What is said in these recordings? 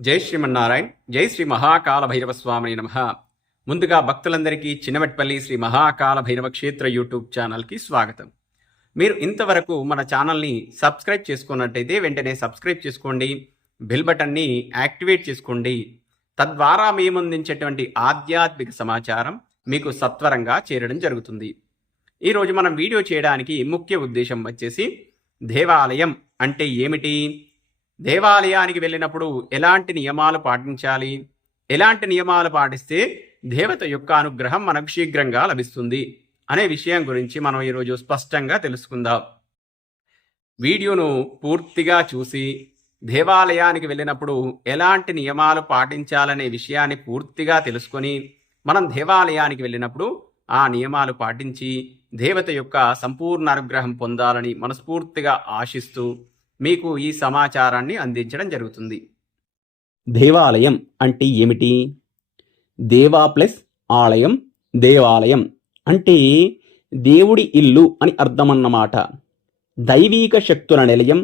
జై శ్రీమన్నారాయణ. జై శ్రీ మహాకాల భైరవ స్వామి నమః. ముందుగా భక్తులందరికీ చిన్నమెట్పల్లి శ్రీ మహాకాల భైరవ క్షేత్ర యూట్యూబ్ ఛానల్కి స్వాగతం. మీరు ఇంతవరకు మన ఛానల్ని సబ్స్క్రైబ్ చేసుకున్నట్టయితే వెంటనే సబ్స్క్రైబ్ చేసుకోండి, బెల్ బటన్ని యాక్టివేట్ చేసుకోండి. తద్వారా మేము అందించేటువంటి ఆధ్యాత్మిక సమాచారం మీకు సత్వరంగా చేరడం జరుగుతుంది. ఈరోజు మనం వీడియో చేయడానికి ముఖ్య ఉద్దేశం వచ్చేసి దేవాలయం అంటే ఏమిటి, దేవాలయానికి వెళ్ళినప్పుడు ఎలాంటి నియమాలు పాటించాలి, ఎలాంటి నియమాలు పాటిస్తే దేవత యొక్క అనుగ్రహం మనకు శీఘ్రంగా లభిస్తుంది అనే విషయం గురించి మనం ఈరోజు స్పష్టంగా తెలుసుకుందాం. వీడియోను పూర్తిగా చూసి దేవాలయానికి వెళ్ళినప్పుడు ఎలాంటి నియమాలు పాటించాలనే విషయాన్ని పూర్తిగా తెలుసుకొని మనం దేవాలయానికి వెళ్ళినప్పుడు ఆ నియమాలు పాటించి దేవత యొక్క సంపూర్ణ అనుగ్రహం పొందాలని మనస్ఫూర్తిగా ఆశిస్తూ మీకు ఈ సమాచారాన్ని అందించడం జరుగుతుంది. దేవాలయం అంటే ఏమిటి? దేవా ప్లస్ ఆలయం, దేవాలయం అంటే దేవుడి ఇల్లు అని అర్థమన్నమాట. దైవీక శక్తుల నిలయం,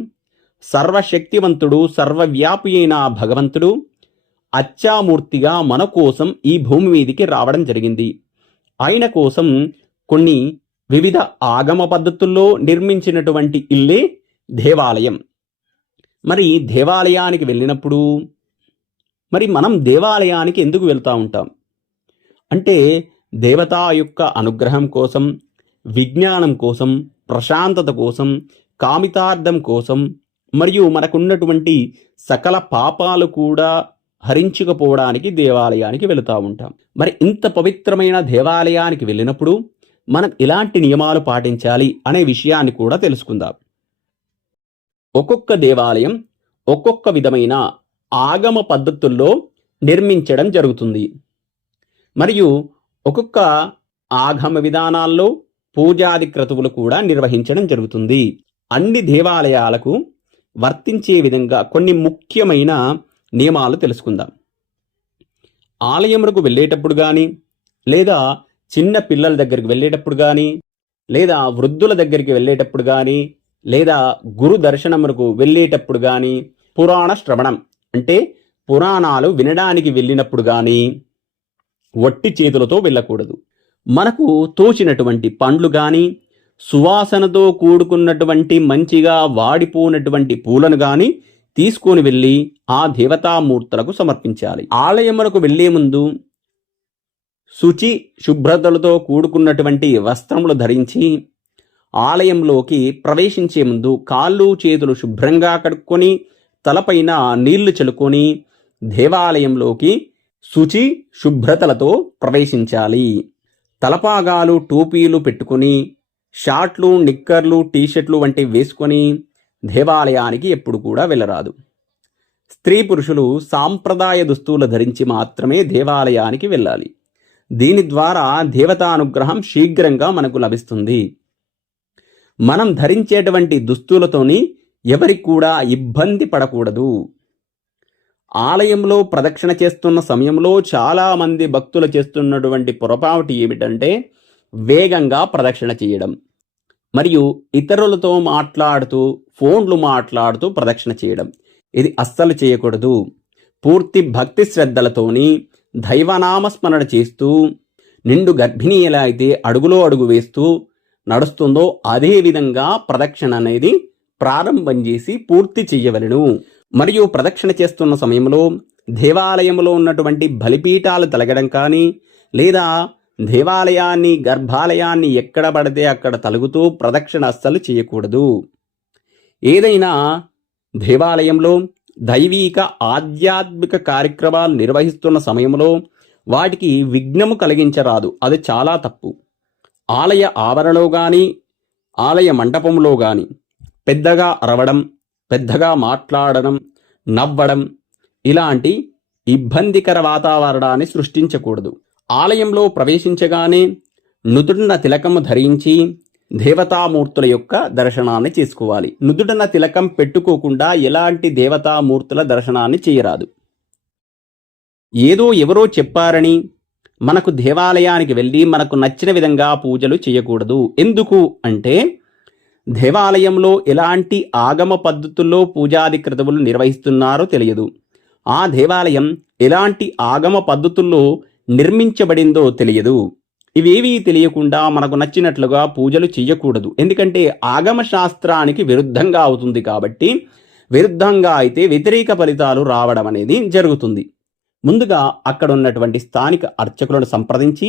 సర్వశక్తివంతుడు సర్వవ్యాపి అయిన భగవంతుడు అచ్చామూర్తిగా మన కోసం ఈ భూమి మీదికి రావడం జరిగింది. ఆయన కోసం కొన్ని వివిధ ఆగమ పద్ధతుల్లో నిర్మించినటువంటి ఇల్లే దేవాలయం. మరి దేవాలయానికి వెళ్ళినప్పుడు మనం దేవాలయానికి ఎందుకు వెళ్తూ ఉంటాం అంటే దేవతా యొక్క అనుగ్రహం కోసం, విజ్ఞానం కోసం, ప్రశాంతత కోసం, కామితార్థం కోసం, మరియు మనకున్నటువంటి సకల పాపాలు కూడా హరించుకుపోవడానికి దేవాలయానికి వెళుతూ ఉంటాం. మరి ఇంత పవిత్రమైన దేవాలయానికి వెళ్ళినప్పుడు మనం ఎలాంటి నియమాలు పాటించాలి అనే విషయాన్ని కూడా తెలుసుకుందాం. ఒక్కొక్క దేవాలయం ఒక్కొక్క విధమైన ఆగమ పద్ధతుల్లో నిర్మించడం జరుగుతుంది. మరియు ఒక్కొక్క ఆగమ విధానాల్లో పూజాది క్రతువులు కూడా నిర్వహించడం జరుగుతుంది. అన్ని దేవాలయాలకు వర్తించే విధంగా కొన్ని ముఖ్యమైన నియమాలు తెలుసుకుందాం. ఆలయములకు వెళ్ళేటప్పుడు కానీ, లేదా చిన్న పిల్లల దగ్గరికి వెళ్ళేటప్పుడు కానీ, లేదా వృద్ధుల దగ్గరికి వెళ్ళేటప్పుడు కానీ, లేదా గురు దర్శనమునకు వెళ్ళేటప్పుడు కానీ, పురాణ శ్రవణం అంటే పురాణాలు వినడానికి వెళ్ళినప్పుడు కానీ వట్టి చేతులతో వెళ్ళకూడదు. మనకు తోచినటువంటి పండ్లు కానీ, సువాసనతో కూడుకున్నటువంటి మంచిగా వాడిపోనటువంటి పూలను కానీ తీసుకొని వెళ్ళి ఆ దేవతామూర్తులకు సమర్పించాలి. ఆలయములకు వెళ్లే ముందు శుచి శుభ్రతలతో కూడుకున్నటువంటి వస్త్రములు ధరించి ఆలయంలోకి ప్రవేశించే ముందు కాళ్ళు చేతులు శుభ్రంగా కడుక్కొని తలపైన నీళ్లు చల్లుకొని దేవాలయంలోకి శుచి శుభ్రతలతో ప్రవేశించాలి. తలపాగాలు టోపీలు పెట్టుకుని షార్ట్లు, నిక్కర్లు, టీషర్ట్లు వంటివి వేసుకొని దేవాలయానికి ఎప్పుడు కూడా వెళ్ళరాదు. స్త్రీ పురుషులు సాంప్రదాయ దుస్తులు ధరించి మాత్రమే దేవాలయానికి వెళ్ళాలి. దీని ద్వారా దేవతానుగ్రహం శీఘ్రంగా మనకు లభిస్తుంది. మనం ధరించేటువంటి దుస్తులతోని ఎవరికి కూడా ఇబ్బంది పడకూడదు. ఆలయంలో ప్రదక్షిణ చేస్తున్న సమయంలో చాలామంది భక్తులు చేస్తున్నటువంటి పొరపాటు ఏమిటంటే వేగంగా ప్రదక్షిణ చేయడం, మరియు ఇతరులతో మాట్లాడుతూ ఫోన్లు మాట్లాడుతూ ప్రదక్షిణ చేయడం. ఇది అస్సలు చేయకూడదు. పూర్తి భక్తి శ్రద్ధలతోని దైవనామస్మరణ చేస్తూ నిండు గర్భిణి ఎలా అయితే అడుగులో అడుగు వేస్తూ నడుస్తుందో అదే విధంగా ప్రదక్షిణ అనేది ప్రారంభం చేసి పూర్తి చెయ్యవలెను. మరియు ప్రదక్షిణ చేస్తున్న సమయంలో దేవాలయంలో ఉన్నటువంటి బలిపీఠాలు తలగడం కానీ, లేదా దేవాలయాన్ని గర్భాలయాన్ని ఎక్కడ పడితే అక్కడ తలుగుతూ ప్రదక్షిణ అస్సలు చేయకూడదు. ఏదైనా దేవాలయంలో దైవీక ఆధ్యాత్మిక కార్యక్రమాలు నిర్వహిస్తున్న సమయంలో వాటికి విఘ్నము కలిగించరాదు. అది చాలా తప్పు. ఆలయ ఆవరణలో కానీ, ఆలయ మండపంలో కానీ పెద్దగా అరవడం, పెద్దగా మాట్లాడడం, నవ్వడం ఇలాంటి ఇబ్బందికర వాతావరణాన్ని సృష్టించకూడదు. ఆలయంలో ప్రవేశించగానే నుదుటిన తిలకము ధరించి దేవతామూర్తుల యొక్క దర్శనాన్ని చేసుకోవాలి. నుదుటిన తిలకం పెట్టుకోకుండా ఎలాంటి దేవతామూర్తుల దర్శనాన్ని చేయరాదు. ఏదో ఎవరో చెప్పారని మనకు దేవాలయానికి వెళ్ళి మనకు నచ్చిన విధంగా పూజలు చేయకూడదు. ఎందుకు అంటే దేవాలయంలో ఎలాంటి ఆగమ పద్ధతుల్లో పూజాది క్రతువులు నిర్వహిస్తున్నారో తెలియదు. ఆ దేవాలయం ఎలాంటి ఆగమ పద్ధతుల్లో నిర్మించబడిందో తెలియదు. ఇవేవీ తెలియకుండా మనకు నచ్చినట్లుగా పూజలు చెయ్యకూడదు. ఎందుకంటే ఆగమ శాస్త్రానికి విరుద్ధంగా అవుతుంది కాబట్టి, విరుద్ధంగా అయితే వ్యతిరేక ఫలితాలు రావడం అనేది జరుగుతుంది. ముందుగా అక్కడ ఉన్నటువంటి స్థానిక అర్చకులను సంప్రదించి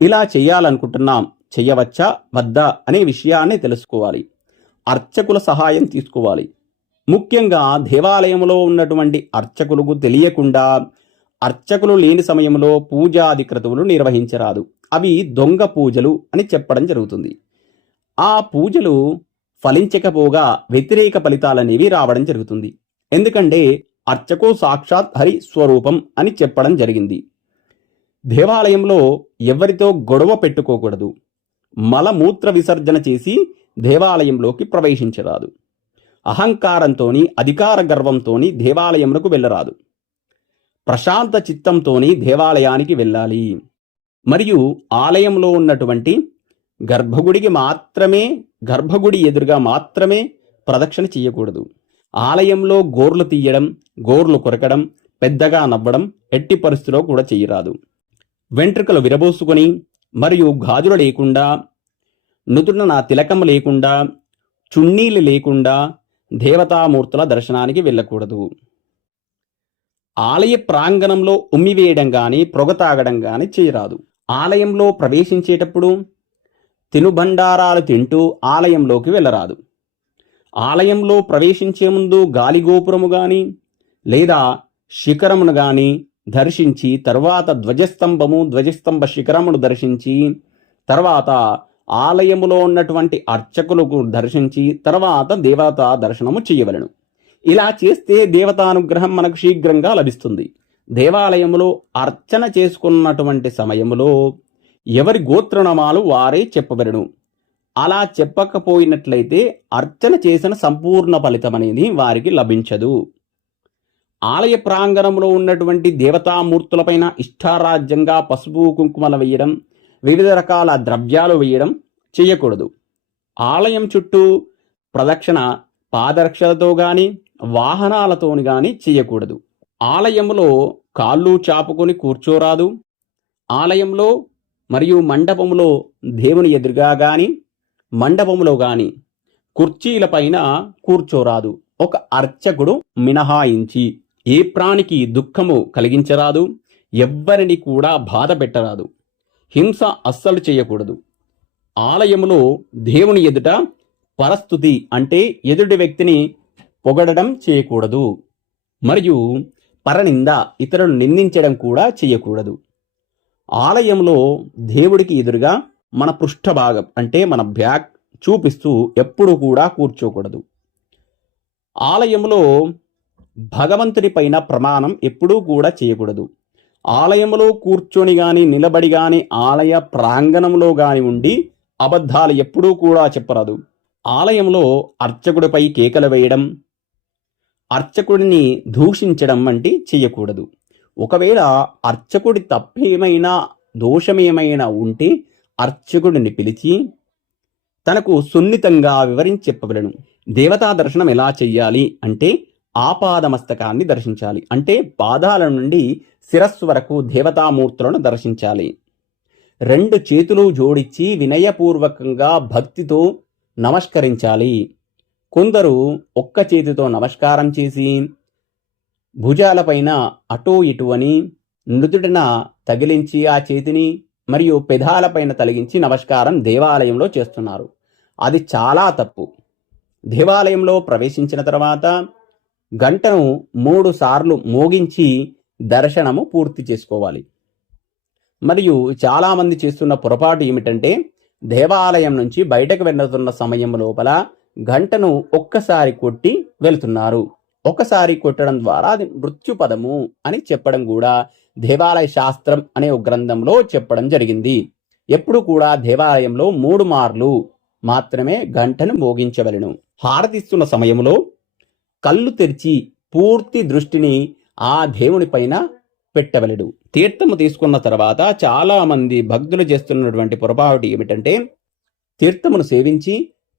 ఇలా చేయాలనుకుంటున్నాం, చెయ్యవచ్చా వద్దా అనే విషయాన్ని తెలుసుకోవాలి. అర్చకుల సహాయం తీసుకోవాలి. ముఖ్యంగా దేవాలయంలో ఉన్నటువంటి అర్చకులకు తెలియకుండా అర్చకులు లేని సమయంలో పూజాది క్రతువులు నిర్వహించరాదు. అవి దొంగ పూజలు అని చెప్పడం జరుగుతుంది. ఆ పూజలు ఫలించకపోగా వ్యతిరేక ఫలితాలనేవి రావడం జరుగుతుంది. ఎందుకంటే అర్చకు సాక్షాత్ హరి స్వరూపం అని చెప్పడం జరిగింది. దేవాలయంలో ఎవరితో గొడవ పెట్టుకోకూడదు. మలమూత్ర విసర్జన చేసి దేవాలయంలోకి ప్రవేశించరాదు. అహంకారంతోని అధికార గర్వంతోని దేవాలయమునకు వెళ్ళరాదు. ప్రశాంత చిత్తంతోని దేవాలయానికి వెళ్ళాలి. మరియు ఆలయంలో ఉన్నటువంటి గర్భగుడి ఎదురుగా మాత్రమే ప్రదక్షిణ చేయకూడదు. ఆలయంలో గోర్లు తీయడం, గోర్లు కొరకడం, పెద్దగా నవ్వడం ఎట్టి పరిస్థితిలో కూడా చేయరాదు. వెంట్రుకలు విరబోసుకొని మరియు గాజులు లేకుండా, నుదుటిన తిలకం లేకుండా, చున్నీలు లేకుండా దేవతామూర్తుల దర్శనానికి వెళ్ళకూడదు. ఆలయ ప్రాంగణంలో ఉమ్మివేయడం గాని, పొగ తాగడం గాని చేయరాదు. ఆలయంలో ప్రవేశించేటప్పుడు తినుబండారాలు తింటూ ఆలయంలోకి వెళ్ళరాదు. ఆలయంలో ప్రవేశించే ముందు గాలిగోపురము గాని లేదా శిఖరమును గాని దర్శించి తర్వాత ధ్వజస్తంభ శిఖరమును దర్శించి తర్వాత ఆలయములో ఉన్నటువంటి అర్చకులకు దర్శించి తర్వాత దేవతా దర్శనము చేయవలెను. ఇలా చేస్తే దేవతానుగ్రహం మనకు శీఘ్రంగా లభిస్తుంది. దేవాలయములో అర్చన చేసుకున్నటువంటి సమయములో ఎవరి గోత్రనామాలు వారే చెప్పవలెను. అలా చెప్పకపోయినట్లయితే అర్చన చేసిన సంపూర్ణ ఫలితం అనేది వారికి లభించదు. ఆలయ ప్రాంగణంలో ఉన్నటువంటి దేవతామూర్తులపైన ఇష్టారాజ్యంగా పసుపు కుంకుమలు వేయడం, వివిధ రకాల ద్రవ్యాలు వేయడం చేయకూడదు. ఆలయం చుట్టూ ప్రదక్షిణ పాదరక్షలతో గాని వాహనాలతోని గాని చేయకూడదు. ఆలయంలో కాళ్ళు చాపుకొని కూర్చోరాదు. ఆలయంలో మరియు మండపంలో దేవుని ఎదురుగా గాని మండపంలో గాని కుర్చీలపైన కూర్చోరాదు. ఒక అర్చకుడు మినహాయించి ఏ ప్రాణికి దుఃఖము కలిగించరాదు. ఎవ్వరిని కూడా బాధ పెట్టరాదు. హింస అస్సలు చేయకూడదు. ఆలయములో దేవుని ఎదుట పరస్తుతి అంటే ఎదుటి వ్యక్తిని పొగడడం చేయకూడదు. మరియు పరనింద ఇతరులను నిందించడం కూడా చేయకూడదు. ఆలయంలో దేవుడికి ఎదురుగా మన పృష్ఠభాగం అంటే మన బ్యాక్ చూపిస్తూ ఎప్పుడూ కూడా కూర్చోకూడదు. ఆలయంలో భగవంతుని పైన ప్రమాణం ఎప్పుడూ కూడా చేయకూడదు. ఆలయంలో కూర్చొని గాని నిలబడి గాని ఆలయ ప్రాంగణంలో గాని ఉండి అబద్ధాలు ఎప్పుడూ కూడా చెప్పరాదు. ఆలయంలో అర్చకుడిపై కేకలు వేయడం, అర్చకుడిని దూషించడం వంటి చేయకూడదు. ఒకవేళ అర్చకుడి తప్పేమైనా దోషమేమైనా ఉంటే అర్చకుడిని పిలిచి తనకు సున్నితంగా వివరించి చెప్పవలను. దేవతా దర్శనం ఎలా చెయ్యాలి అంటే ఆపాదమస్తకాన్ని దర్శించాలి. అంటే పాదాల నుండి శిరస్సు వరకు దేవతామూర్తులను దర్శించాలి. 2 చేతులు జోడించి వినయపూర్వకంగా భక్తితో నమస్కరించాలి. కొందరు ఒక్క చేతితో నమస్కారం చేసి భుజాలపైన అటూ ఇటు అని నుదుటిన తగిలించి ఆ చేతిని మరియు పెదాలపైన తలిగించి నమస్కారం దేవాలయంలో చేస్తున్నారు. అది చాలా తప్పు. దేవాలయంలో ప్రవేశించిన తర్వాత గంటను 3 సార్లు మోగించి దర్శనము పూర్తి చేసుకోవాలి. మరియు చాలామంది చేస్తున్న పొరపాటు ఏమిటంటే దేవాలయం నుంచి బయటకు వెళ్తున్న సమయం లోపల గంటను ఒక్కసారి కొట్టి వెళ్తున్నారు. ఒకసారి కొట్టడం ద్వారా అది మృత్యుపదము అని చెప్పడం కూడా దేవాలయ శాస్త్రం అనే ఒక గ్రంథంలో చెప్పడం జరిగింది. ఎప్పుడు కూడా దేవాలయంలో 3 మార్లు మాత్రమే గంటను మోగించవలెను. హారతిస్తున్న సమయంలో కళ్ళు తెరిచి పూర్తి దృష్టిని ఆ దేవుని పైన పెట్టవలెడు. తీర్థము తీసుకున్న తర్వాత చాలా మంది భక్తులు చేస్తున్నటువంటి పొరపాటు ఏమిటంటే తీర్థమును సేవించి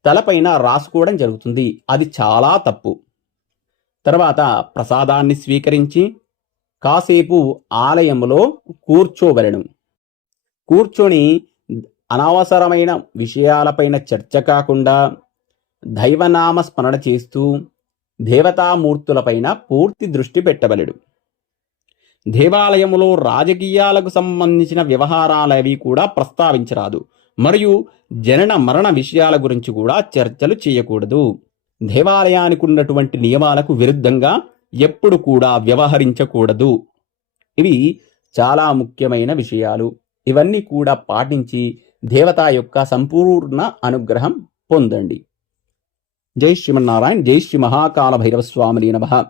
తలపైన రాసుకోవడం జరుగుతుంది. అది చాలా తప్పు. తర్వాత ప్రసాదాన్ని స్వీకరించి కాసేపు ఆలయంలో కూర్చోవలెను. కూర్చొని అనవసరమైన విషయాలపైన చర్చ కాకుండా దైవనామ స్మరణ చేస్తూ దేవతామూర్తులపైన పూర్తి దృష్టి పెట్టవలెడు. దేవాలయములో రాజకీయాలకు సంబంధించిన వ్యవహారాలవి కూడా ప్రస్తావించరాదు. మరియు జనన మరణ విషయాల గురించి కూడా చర్చలు చేయకూడదు. దేవాలయానికి ఉన్నటువంటి నియమాలకు విరుద్ధంగా ఎప్పుడు కూడా వ్యవహరించకూడదు. ఇవి చాలా ముఖ్యమైన విషయాలు. ఇవన్నీ కూడా పాటించి దేవత యొక్క సంపూర్ణ అనుగ్రహం పొందండి. జై శ్రీమన్నారాయణ. జై శ్రీ మహాకాల భైరవ స్వామిని నమః.